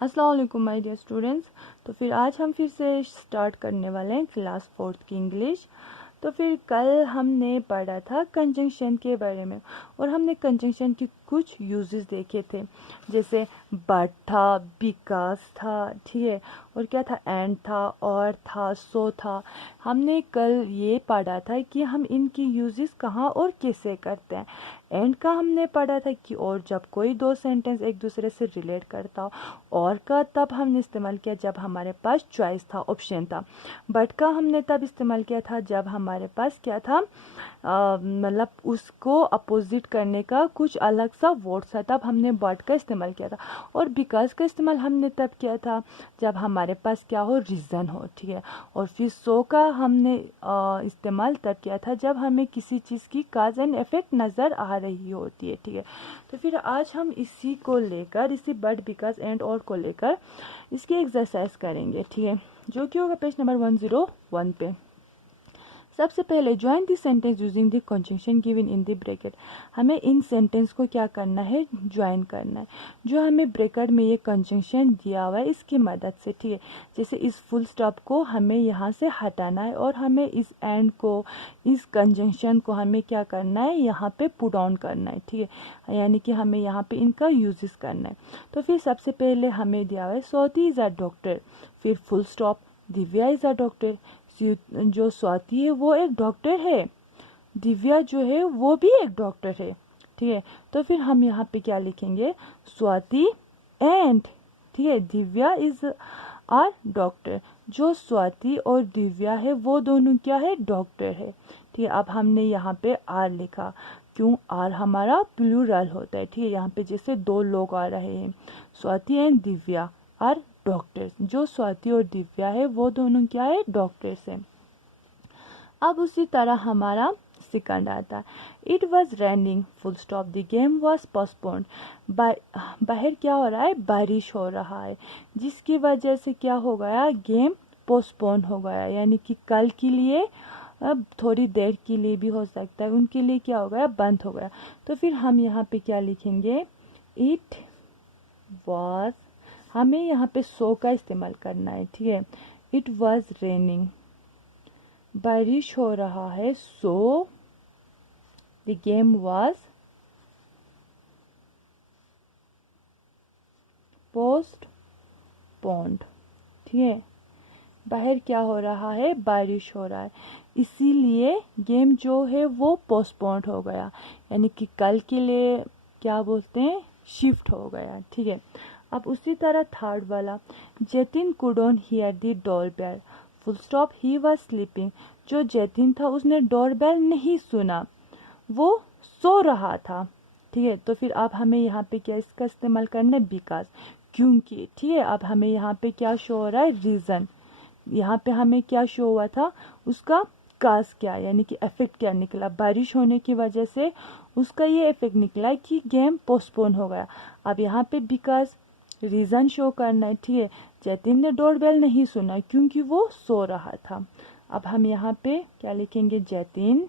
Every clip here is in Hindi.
अस्सलाम वालेकुम माय डियर स्टूडेंट्स। तो फिर आज हम फिर से स्टार्ट करने वाले हैं क्लास 4th की इंग्लिश। तो फिर कल हमने पढ़ा था कंजंक्शन के बारे में और हमने कंजंक्शन के कुछ यूजेस देखे थे, जैसे बट था, बिकॉज था, ठीक है, और क्या था, एंड था, और था, सो था। हमने कल ये पढ़ा था कि हम इनकी यूजेस कहाँ और कैसे करते हैं। एंड का हमने पढ़ा था कि और जब कोई दो सेंटेंस एक दूसरे से रिलेट करता हो, और का तब हमने इस्तेमाल किया जब हमारे पास चॉइस था, ऑप्शन था। बट का हमने तब इस्तेमाल किया था जब हमारे पास क्या था, मतलब उसको अपोजिट करने का कुछ अलग सा वर्ड था, तब हमने बट का इस्तेमाल किया था। और बिकॉज का इस्तेमाल हमने तब किया था जब हमारे पास क्या हो, रीज़न हो, ठीक है। और फिर सो का हमने इस्तेमाल तब किया था जब हमें किसी चीज़ की काज एंड इफेक्ट नज़र आ रही होती है, ठीक है। तो फिर आज हम इसी को लेकर, इसी बट, बिकॉज, एंड, और को लेकर इसकी एक्सरसाइज करेंगे, ठीक है, जो कि होगा पेज नंबर 101 पे। सबसे पहले join the sentence using the conjunction given in the bracket. हमें इन सेंटेंस को क्या करना है, ज्वाइन करना है, जो हमें ब्रैकेट में ये कंजंक्शन दिया हुआ है इसकी मदद से, ठीक है। जैसे इस फुल स्टॉप को हमें यहाँ से हटाना है और हमें इस एंड को, इस कंजंक्शन को हमें क्या करना है, यहाँ पे पुट ऑन करना है, ठीक है, यानी कि हमें यहाँ पे इनका यूजेस करना है। तो फिर सबसे पहले हमें दिया हुआ है स्वाति इज़ अ डॉक्टर, फिर full stop, Divya is a doctor, जो स्वाति है वो एक डॉक्टर है, दिव्या जो है वो भी एक डॉक्टर है, ठीक है। तो फिर हम यहाँ पे क्या लिखेंगे, स्वाति एंड, ठीक है, दिव्या इज आर डॉक्टर। जो स्वाति और दिव्या है वो दोनों क्या है, डॉक्टर है, ठीक है। अब हमने यहाँ पे आर लिखा, क्यों, आर हमारा प्लूरल होता है, ठीक है। यहाँ पे जैसे दो लोग आ रहे हैं, Swati and Divya are doctors, जो स्वाति और दिव्या है वो दोनों क्या है, डॉक्टर्स हैं। अब उसी तरह हमारा सेकंड आता है, it was raining, full stop, the game was postponed. बाहर क्या हो रहा है, बारिश हो रहा है, जिसकी वजह से क्या हो गया, गेम पोस्टपोन हो गया, यानी कि कल के लिए, अब थोड़ी देर के लिए भी हो सकता है, उनके लिए क्या हो गया, बंद हो गया। तो फिर हम यहाँ पे क्या लिखेंगे, इट वॉज, हमें यहाँ पे सो का इस्तेमाल करना है, ठीक है। इट वॉज रेनिंग, बारिश हो रहा है, so the game was postponed, ठीक है। बाहर क्या हो रहा है, बारिश हो रहा है, इसीलिए गेम जो है वो पोस्टपोन्ड हो गया, यानी कि कल के लिए क्या बोलते हैं, शिफ्ट हो गया, ठीक है। अब उसी तरह थर्ड वाला, Jatin couldn't hear the doorbell, full stop, he was sleeping. जो जतिन था उसने डोरबेल नहीं सुना, वो सो रहा था, ठीक है। तो फिर अब हमें यहाँ पे क्या इसका इस्तेमाल करना है, बिकॉज, क्योंकि, ठीक है। अब हमें यहाँ पे क्या शो हो रहा है, रीज़न, यहाँ पे हमें क्या शो हुआ था, उसका काज क्या, यानी कि इफेक्ट क्या निकला, बारिश होने की वजह से उसका ये इफेक्ट निकला कि गेम पोस्टपोन हो गया। अब यहाँ पे बिकॉज, रीज़न शो करना है, ठीक है। जतिन ने डोरबेल नहीं सुना क्योंकि वो सो रहा था। अब हम यहाँ पे क्या लिखेंगे, Jatin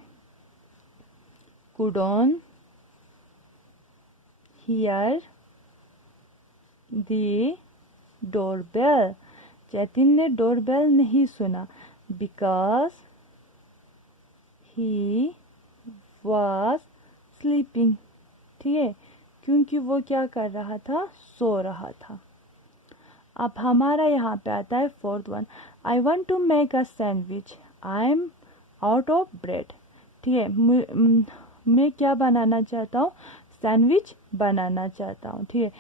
couldn't hear the doorbell, Jatin ने डोरबेल नहीं सुना, बिकॉज ही वॉज स्लीपिंग, ठीक है, क्योंकि वो क्या कर रहा था, सो रहा था। अब हमारा यहाँ पे आता है fourth one, I want to make a sandwich, I am out of bread, ठीक है। मैं क्या बनाना चाहता हूँ, सैंडविच बनाना चाहता हूँ, ठीक है,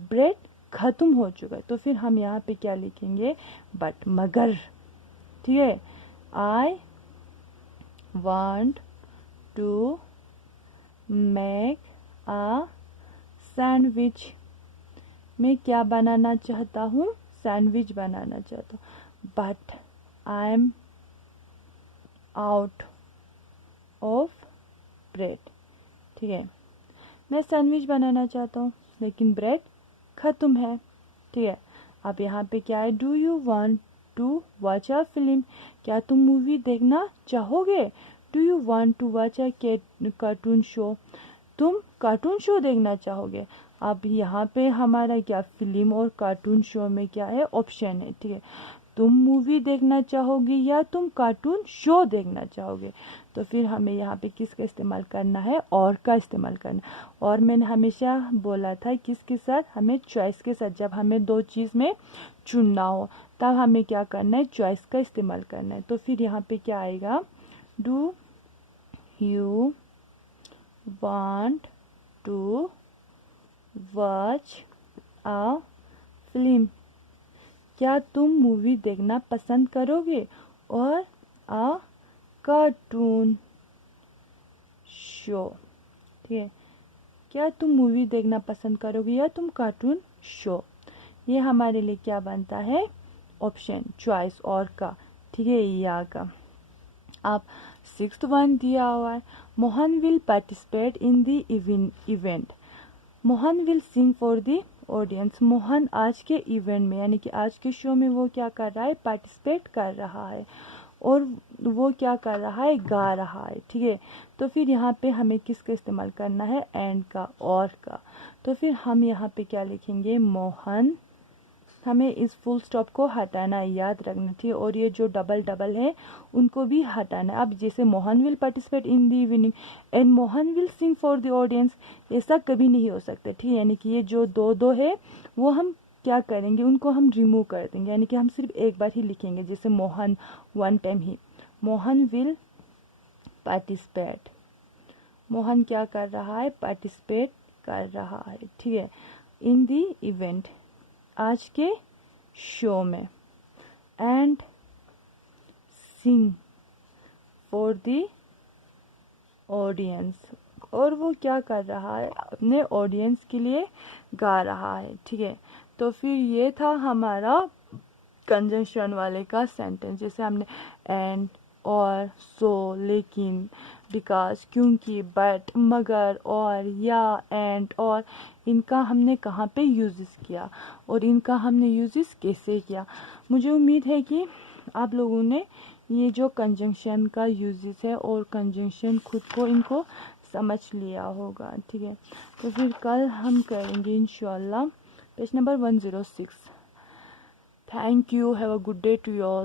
ब्रेड ख़त्म हो चुका है। तो फिर हम यहाँ पे क्या लिखेंगे, बट, मगर, ठीक है, आई want to make a sandwich, मैं क्या बनाना चाहता हूँ, सैंडविच बनाना चाहता हूँ, but I am out of bread, ठीक है। मैं सैंडविच बनाना चाहता हूँ लेकिन ब्रेड ख़त्म है, ठीक है। अब यहाँ पे क्या है, do you want to watch a film, क्या तुम मूवी देखना चाहोगे, do you want to watch a cartoon show, तुम कार्टून शो देखना चाहोगे। अब यहाँ पे हमारा क्या फिल्म और कार्टून शो में क्या है, ऑप्शन है, ठीक है। तुम मूवी देखना चाहोगे या तुम कार्टून शो देखना चाहोगे, तो फिर हमें यहाँ पे किसका इस्तेमाल करना है, और का इस्तेमाल करना। और मैंने हमेशा बोला था किसके साथ, हमें चॉइस के साथ। जब हमें दो चीज़ में चुनना हो तब हमें क्या करना है, चॉइस का इस्तेमाल करना है। तो फिर यहाँ पे क्या आएगा, do you want to watch a film, क्या तुम मूवी देखना पसंद करोगे, और अ कार्टून शो, ठीक है, क्या तुम मूवी देखना पसंद करोगे या तुम कार्टून शो। ये हमारे लिए क्या बनता है, ऑप्शन, चॉइस और का, ठीक है, या का। अब 6th वन दिया हुआ है, Mohan will participate in the event, Mohan will sing for the audience. Mohan आज के इवेंट में यानी कि आज के शो में वो क्या कर रहा है, पार्टिसिपेट कर रहा है, और वो क्या कर रहा है, गा रहा है, ठीक है। तो फिर यहाँ पे हमें किसका इस्तेमाल करना है, एंड का, और का। तो फिर हम यहाँ पे क्या लिखेंगे, मोहन, हमें इस फुल स्टॉप को हटाना है, याद रखना, ठीक है। और ये जो डबल डबल है उनको भी हटाना है। अब जैसे Mohan will participate in the evening and Mohan will sing for the audience, ऐसा कभी नहीं हो सकता, ठीक है। यानी कि ये जो दो दो है वो हम क्या करेंगे, उनको हम रिमूव कर देंगे, यानी कि हम सिर्फ एक बार ही लिखेंगे। जैसे Mohan one time he, Mohan will participate, Mohan क्या कर रहा है, पार्टिसिपेट कर रहा है, ठीक है, इन दी इवेंट, आज के शो में, and sing for the audience, और वो क्या कर रहा है, अपने ऑडियंस के लिए गा रहा है, ठीक है। तो फिर ये था हमारा कंजंक्शन वाले का सेंटेंस। जैसे हमने एंड, और, सो, लेकिन, बिकॉज, क्योंकि, बट, मगर, और, या, एंड, और, इनका हमने कहाँ पे यूजेस किया और इनका हमने यूजेस कैसे किया। मुझे उम्मीद है कि आप लोगों ने ये जो कंजंक्शन का यूजेस है और कंजंक्शन खुद को इनको समझ लिया होगा, ठीक है। तो फिर कल हम करेंगे इंशाल्लाह page number 106। Thank you. Have a good day to you all.